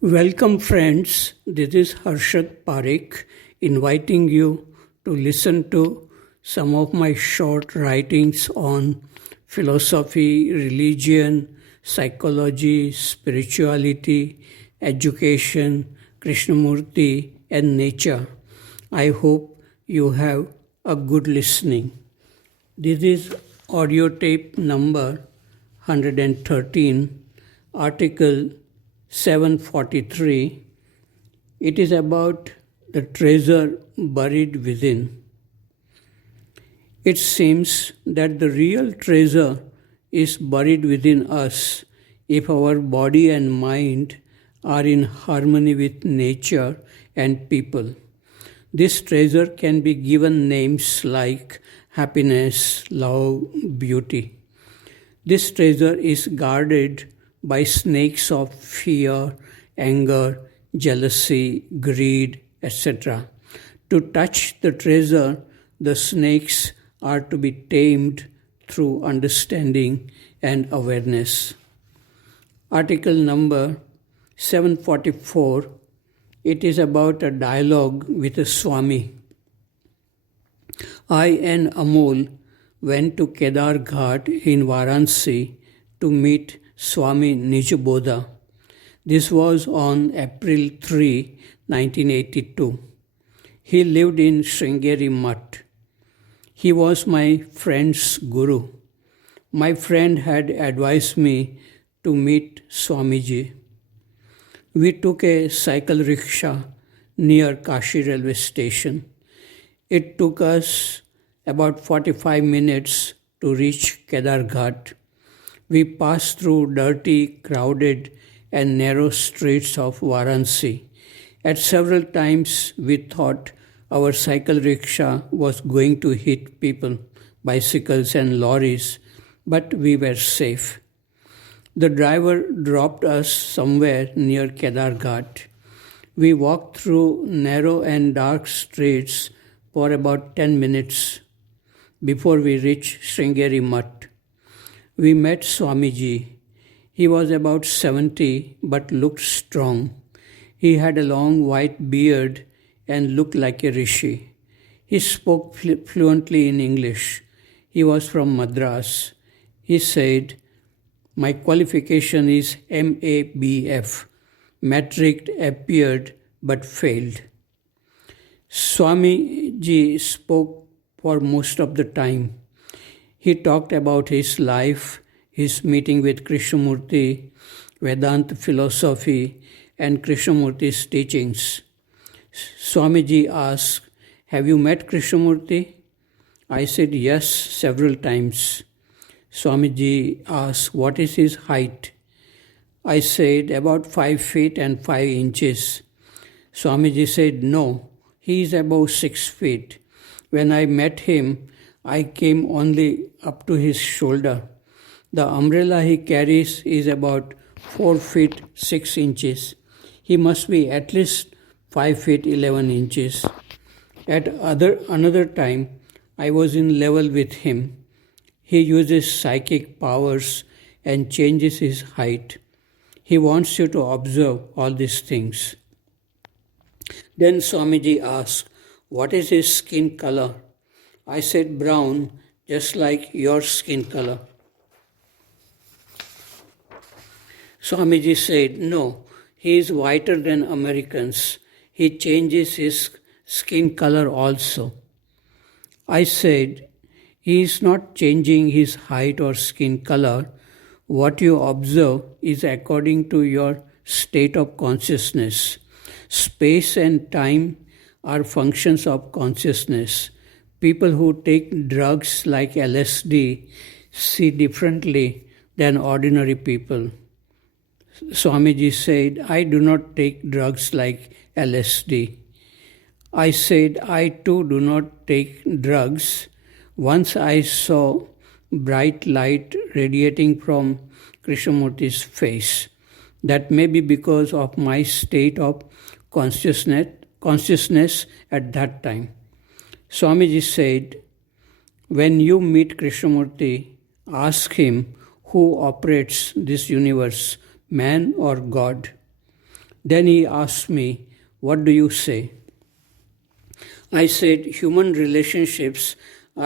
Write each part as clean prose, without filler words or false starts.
Welcome, friends. This is Harshad Parekh inviting you to listen to some of my short writings on philosophy, religion, psychology, spirituality, education, Krishnamurti, and nature. I hope you have a good listening. This is audio tape number 113, article 743. It is about the treasure buried within. It seems that the real treasure is buried within us if our body and mind are in harmony with nature and people. This treasure can be given names like happiness, love, beauty. This treasure is guarded by snakes of fear, anger, jealousy, greed, etc. To touch the treasure, the snakes are to be tamed through understanding and awareness. Article number 744. It is about a dialogue with a Swami. I and Amol went to Kedar Ghat in Varanasi to meet Swami Nijabodha. This was on April 3, 1982. He lived in Sringeri Mutt. He was my friend's guru. My friend had advised me to meet Swamiji. We took a cycle rickshaw near Kashi railway station. It took us about 45 minutes to reach Kedar Ghat. We passed through dirty, crowded, and narrow streets of Varanasi. At several times, we thought our cycle rickshaw was going to hit people, bicycles, and lorries, but we were safe. The driver dropped us somewhere near Kedar Ghat. We walked through narrow and dark streets for about 10 minutes before we reached Sringeri Mutt. We met Swamiji. He was about 70 but looked strong. He had a long white beard and looked like a rishi. He spoke fluently in English. He was from Madras. He said, "My qualification is MABF. Matric appeared but failed." Swamiji spoke for most of the time. He talked about his life, his meeting with Krishnamurti, Vedanta philosophy, and Krishnamurti's teachings. Swamiji asked, "Have you met Krishnamurti?" I said, "Yes, several times." Swamiji asked, "What is his height?" I said, "About 5 feet and 5 inches." Swamiji said, "No, he is above 6 feet. When I met him, I came only up to his shoulder. The umbrella he carries is about 4 feet 6 inches. He must be at least 5 feet 11 inches. At another time, I was in level with him. He uses psychic powers and changes his height. He wants you to observe all these things." Then Swamiji asked, "What is his skin color?" I said, "Brown, just like your skin color." Swamiji said, "No, he is whiter than Americans. He changes his skin color also." I said, "He is not changing his height or skin color. What you observe is according to your state of consciousness. Space and time are functions of consciousness. People who take drugs like LSD see differently than ordinary people." Swamiji said, "I do not take drugs like LSD." I said, "I too do not take drugs. Once I saw bright light radiating from Krishnamurti's face. That may be because of my state of consciousness at that time." Swamiji said, "When you meet Krishnamurti, ask him who operates this universe, man or God. Then he asked me, "What do you say?" I said, "Human relationships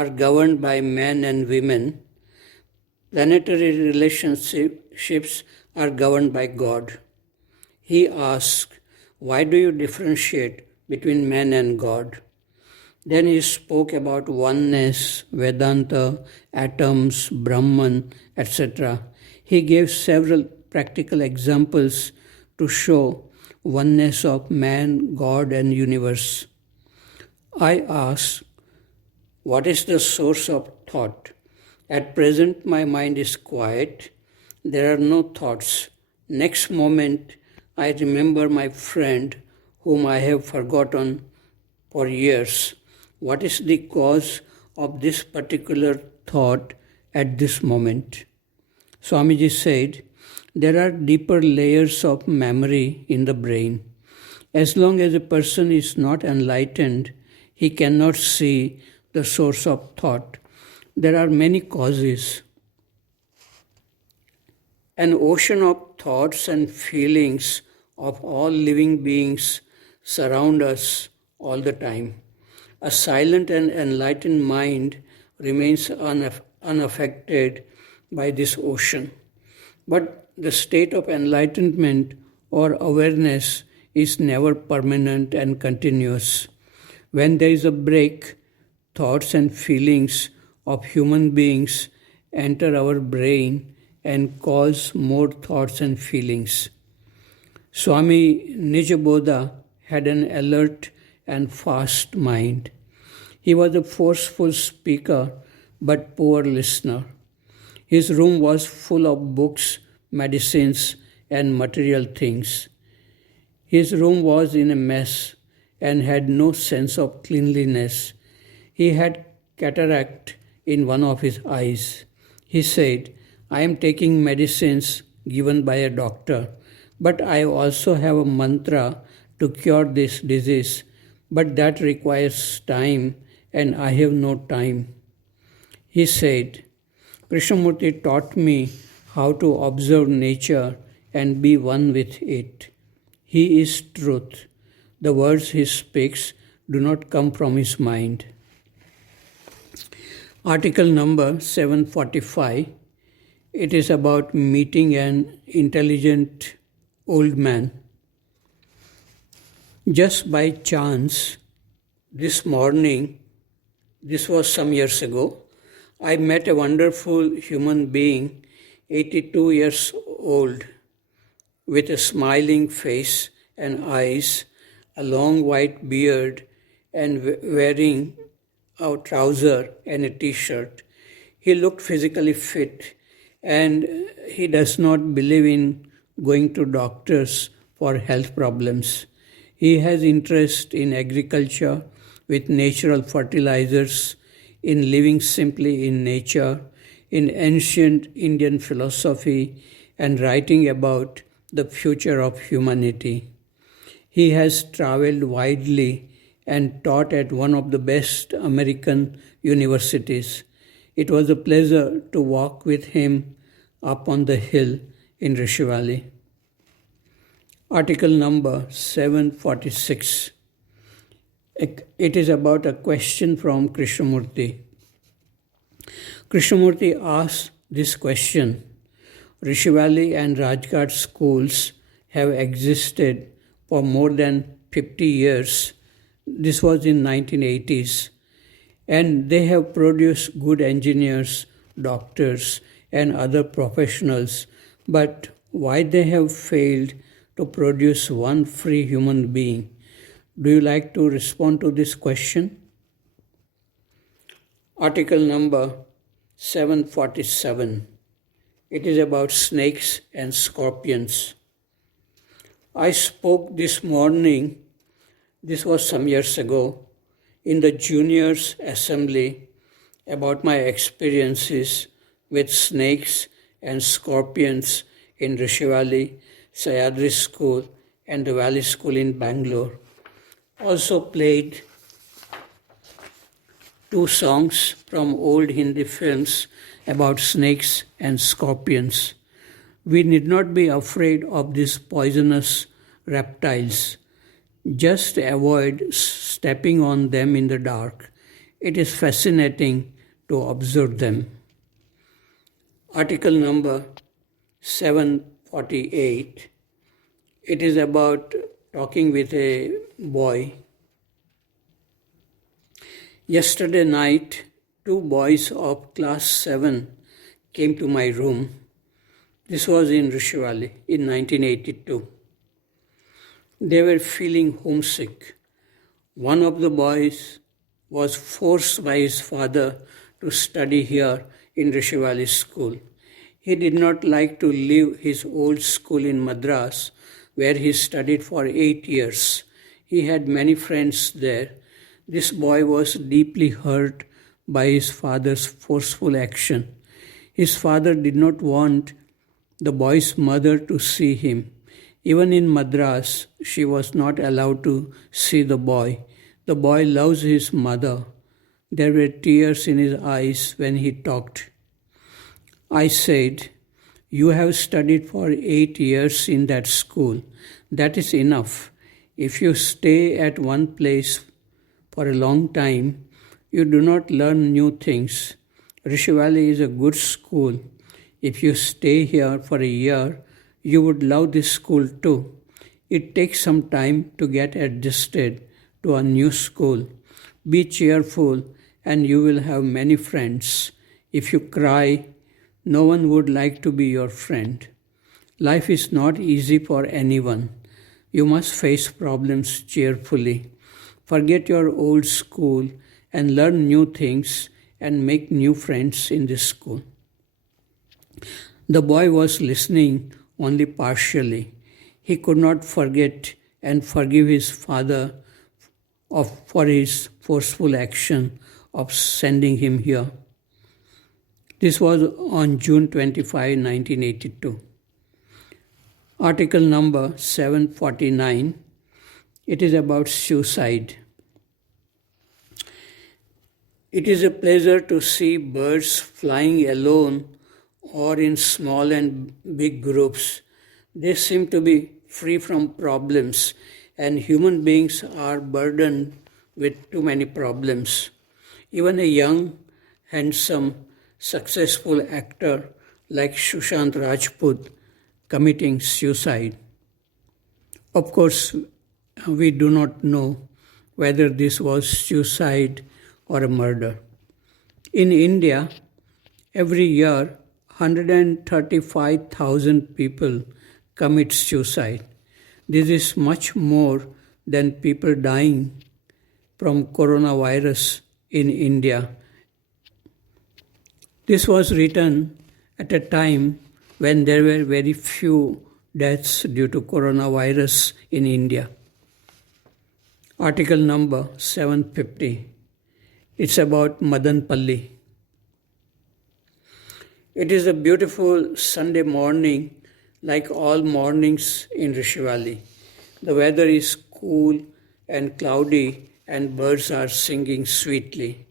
are governed by men and women. Planetary relationships are governed by God." He asked, "Why do you differentiate between man and God?" Then he spoke about oneness, Vedanta, atoms, Brahman, etc. He gave several practical examples to show oneness of man, God, and universe. I asked, "What is the source of thought? At present, my mind is quiet. There are no thoughts. Next moment, I remember my friend whom I have forgotten for years. What is the cause of this particular thought at this moment?" Swamiji said, "There are deeper layers of memory in the brain. As long as a person is not enlightened, he cannot see the source of thought. There are many causes. An ocean of thoughts and feelings of all living beings surround us all the time. A silent and enlightened mind remains unaffected by this ocean. But the state of enlightenment or awareness is never permanent and continuous. When there is a break, thoughts and feelings of human beings enter our brain and cause more thoughts and feelings. Swami Nijabodha had an alert and fast mind. He was a forceful speaker but poor listener. His room was full of books, medicines, and material things. His room was in a mess and had no sense of cleanliness. He had cataract in one of his eyes. He said, "I am taking medicines given by a doctor, but I also have a mantra to cure this disease, but that requires time and I have no time." He said, "Krishnamurti taught me how to observe nature and be one with it. He is truth. The words he speaks do not come from his mind." Article number 745. It is about meeting an intelligent old man. Just by chance, this morning, this was some years ago, I met a wonderful human being, 82 years old, with a smiling face and eyes, a long white beard, and wearing a trouser and a t-shirt. He looked physically fit, and he does not believe in going to doctors for health problems. He has interest in agriculture with natural fertilizers, in living simply in nature, in ancient Indian philosophy, and writing about the future of humanity. He has traveled widely and taught at one of the best American universities. It was a pleasure to walk with him up on the hill in Rishi Valley. Article number 746. It is about a question from Krishnamurti. Krishnamurti asked this question. Rishi Valley and Rajghat schools have existed for more than 50 years. This was in 1980s. And they have produced good engineers, doctors, and other professionals. But why they have failed to produce one free human being? Do you like to respond to this question? Article number 747. It is about snakes and scorpions. I spoke this morning, this was some years ago, in the juniors assembly about my experiences with snakes and scorpions in Rishi Valley, Sayadri School, and the Valley School in Bangalore. Also played 2 songs from old Hindi films about snakes and scorpions. We need not be afraid of these poisonous reptiles. Just avoid stepping on them in the dark. It is fascinating to observe them. Article number 748. It is about talking with a boy. Yesterday night, 2 boys of class 7 came to my room. This was in Rishi Valley in 1982. They were feeling homesick. One of the boys was forced by his father to study here in Rishi Valley school. He did not like to leave his old school in Madras, where he studied for 8 years. He had many friends there. This boy was deeply hurt by his father's forceful action. His father did not want the boy's mother to see him. Even in Madras, she was not allowed to see the boy. The boy loves his mother. There were tears in his eyes when he talked. I said, "You have studied for 8 years in that school. That is enough. If you stay at one place for a long time, you do not learn new things. Rishi Valley is a good school. If you stay here for a year, you would love this school too. It takes some time to get adjusted to a new school. Be cheerful and you will have many friends. If you cry, no one would like to be your friend. Life is not easy for anyone. You must face problems cheerfully. Forget your old school and learn new things and make new friends in this school." The boy was listening only partially. He could not forget and forgive his father for his forceful action of sending him here. This was on June 25, 1982. Article number 749. It is about suicide. It is a pleasure to see birds flying alone or in small and big groups. They seem to be free from problems, and human beings are burdened with too many problems. Even a young, handsome, successful actor like Sushant Rajput committing suicide. Of course, we do not know whether this was suicide or a murder. In India, every year 135,000 people commit suicide. This is much more than people dying from coronavirus in India. This was written at a time when there were very few deaths due to coronavirus in India. Article number 750. It's about Madanpalle. It is a beautiful Sunday morning, like all mornings in Rishi Valley. The weather is cool and cloudy and birds are singing sweetly.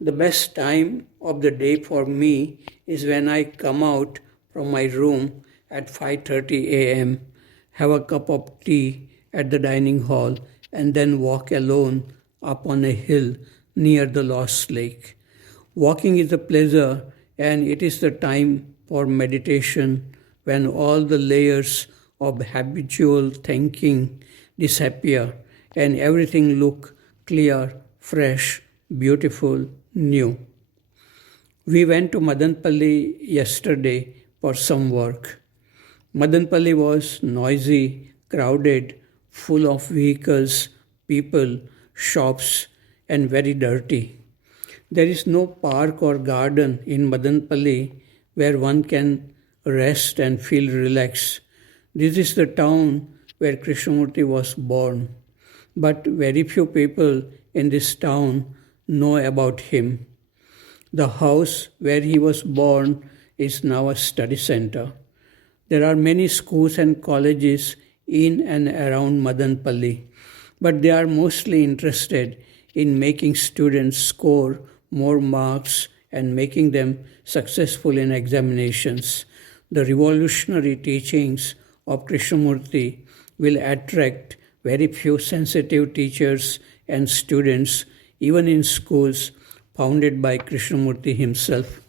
The best time of the day for me is when I come out from my room at 5:30 a.m., have a cup of tea at the dining hall, and then walk alone up on a hill near the Lost Lake. Walking is a pleasure, and it is the time for meditation when all the layers of habitual thinking disappear and everything look clear, fresh, beautiful, new. We went to Madanpalle yesterday for some work. Madanpalle was noisy, crowded, full of vehicles, people, shops, and very dirty. There is no park or garden in Madanpalle where one can rest and feel relaxed. This is the town where Krishnamurti was born, but very few people in this town know about him. The house where he was born is now a study center. There are many schools and colleges in and around Madanpalle, but they are mostly interested in making students score more marks and making them successful in examinations. The revolutionary teachings of Krishnamurti will attract very few sensitive teachers and students, even in schools founded by Krishnamurti himself.